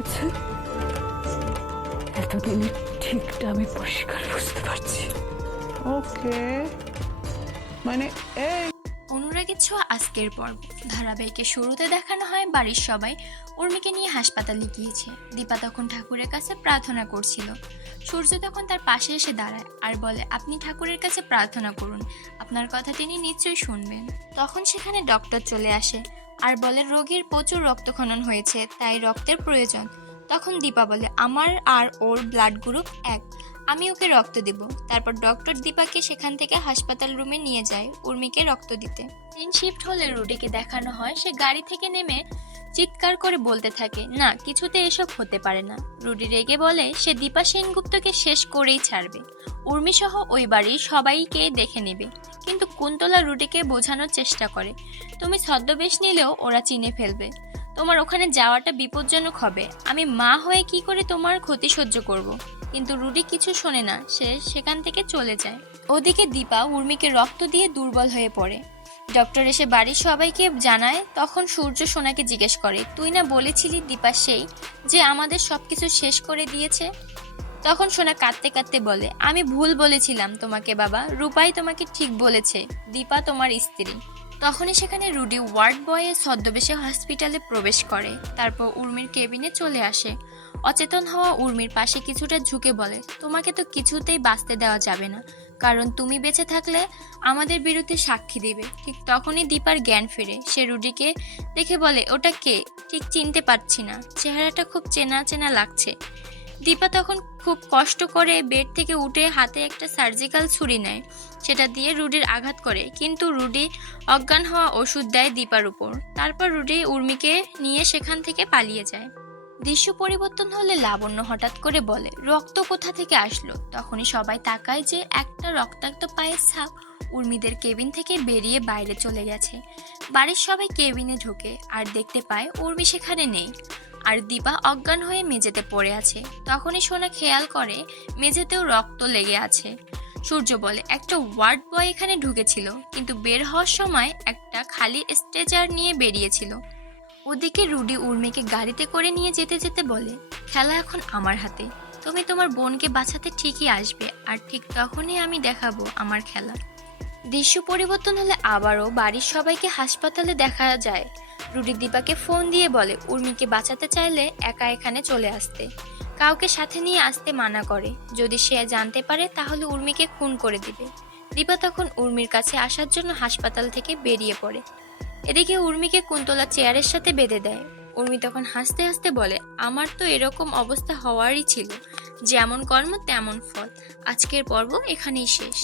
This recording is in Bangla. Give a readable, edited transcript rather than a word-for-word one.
আছে, এতদিনের ঠিকটা আমি পরিষ্কার বুঝতে পারছি। ওকে, মানে এই অনুরাগের ছোঁয়া আজকের পর্ব ধারাবাহিকের শুরুতে দেখানো হয় বাড়ির সবাই উর্মিকে নিয়ে হাসপাতালে গিয়েছে। দীপা তখন ঠাকুরের কাছে প্রার্থনা করছিল। সূর্য তখন তার পাশে এসে দাঁড়ায় আর বলে, আপনি ঠাকুরের কাছে প্রার্থনা করুন, আপনার কথা তিনি নিশ্চয়ই শুনবেন। তখন সেখানে ডক্টর চলে আসে আর বলে, রোগীর প্রচুর রক্তক্ষরণ হয়েছে, তাই রক্তের প্রয়োজন। তখন দীপা বলে, আমার আর ওর ব্লাড গ্রুপ এক, আমি ওকে রক্ত দেব। তারপর ডক্টর দীপাকে সেখান থেকে হাসপাতাল রুমে নিয়ে যায় উর্মিকে রক্ত দিতে। দিন শিফট হলে রুডিকে দেখানো হয় সে গাড়ি থেকে নেমে চিৎকার করে বলতে থাকে, না কিছুতে এসব হতে পারে না। রুডি রেগে বলে সে দীপা সেনগুপ্তকে শেষ করেই ছাড়বে, উর্মি সহ ওই বাড়ির সবাইকে দেখে নেবে। কিন্তু কুন্তলা রুডিকে বোঝানোর চেষ্টা করে, তুমি ছদ্মবেশ নিলেও ওরা চিনে ফেলবে, তোমার ওখানে যাওয়াটা বিপজ্জনক হবে, আমি মা হয়ে কি করে তোমার ক্ষতি সহ্য করব। কিন্তু রুডি কিছু শোনে না, সে সেখান থেকে চলে যায়। ওদিকে দীপা উর্মিকে রক্ত দিয়ে দুর্বল হয়ে পড়ে। ডক্টর এসে বাড়ির সবাইকে জানায়। তখন সূর্য সোনাকে জিজ্ঞেস করে, তুই না বলেছিলি দীপা সেই যে আমাদের সবকিছু শেষ করে দিয়েছে? তখন সোনা কাঁদতে কাঁদতে বলে, আমি ভুল বলেছিলাম তোমাকে বাবা, রূপাই তোমাকে ঠিক বলেছে, দীপা তোমার স্ত্রী। তখনই সেখানে রুডি ওয়ার্ড বয়ের ছদ্মবেশে হসপিটালে প্রবেশ করে। তারপর উর্মির কেবিনে চলে আসে। অচেতন হওয়া উর্মির পাশে কিছুটা ঝুঁকে বলে, তোমাকে তো কিছুতেই বাঁচতে দেওয়া যাবে না, কারণ তুমি বেঁচে থাকলে আমাদের বিরুদ্ধে সাক্ষী দিবে। ঠিক তখনই দীপার জ্ঞান ফেরে। সে রুডিকে দেখে বলে, ওটা কে? ঠিক চিনতে পারছি না, চেহারাটা খুব চেনা চেনা লাগছে। দীপা তখন খুব কষ্ট করে বেড থেকে উঠে হাতে একটা সার্জিক্যাল ছুরি নেয়, সেটা দিয়ে রুডির আঘাত করে, কিন্তু রুডি অজ্ঞান হওয়া ওষুধ দেয় দীপার উপর। তারপর রুডি উর্মিকে নিয়ে সেখান থেকে পালিয়ে যায়। দৃশ্য পরিবর্তন হলে লাবণ্য হঠাৎ করে বলে, রক্ত কোথা থেকে আসলো? তখনই সবাই তাকায় যে একটা রক্তাক্ত পায়ের ছাপ উর্মিদের কেবিন থেকে বেরিয়ে বাইরে চলে গেছে। বাড়ির সবাই কেবিনে ঢোকে আর দেখতে পায় উর্মি সেখানে নেই, আর দীপা অজ্ঞান হয়ে মেঝেতে পড়ে আছে। তখনই সোনা খেয়াল করে মেঝেতেও রক্ত লেগে আছে। সূর্য বলে, একটা ওয়ার্ড বয় এখানে ঢুকেছিল, কিন্তু বের হওয়ার সময় একটা খালি স্ট্রেচার নিয়ে বেরিয়েছিল। ওদিকে রুডি উর্মিকে গাড়িতে করে নিয়ে যেতে যেতে বলে, খেলা এখন আমার হাতে, তুমি তোমার বোনকে বাঁচাতে ঠিকই আসবে, আর ঠিক তখনই আমি দেখাবো আমার খেলা। দৃশ্য পরিবর্তন হলে আবারও বাড়ির সবাইকে হাসপাতালে দেখা যায়। রুডি দীপাকে ফোন দিয়ে বলে, উর্মিকে বাঁচাতে চাইলে একা এখানে চলে আসতে, কাউকে সাথে নিয়ে আসতে মানা করে, যদি সে জানতে পারে তাহলে উর্মিকে খুন করে দিবে। দীপা তখন উর্মির কাছে আসার জন্য হাসপাতাল থেকে বেরিয়ে পড়ে। এদিকে উর্মিকে কুন্তলা চেয়ারের সাথে বেঁধে দেয়। উর্মি তখন হাসতে হাসতে বলে, আমার তো এরকম অবস্থা হওয়ারই ছিল, যেমন কর্ম তেমন ফল, আজকের পর্ব এখানেই শেষ।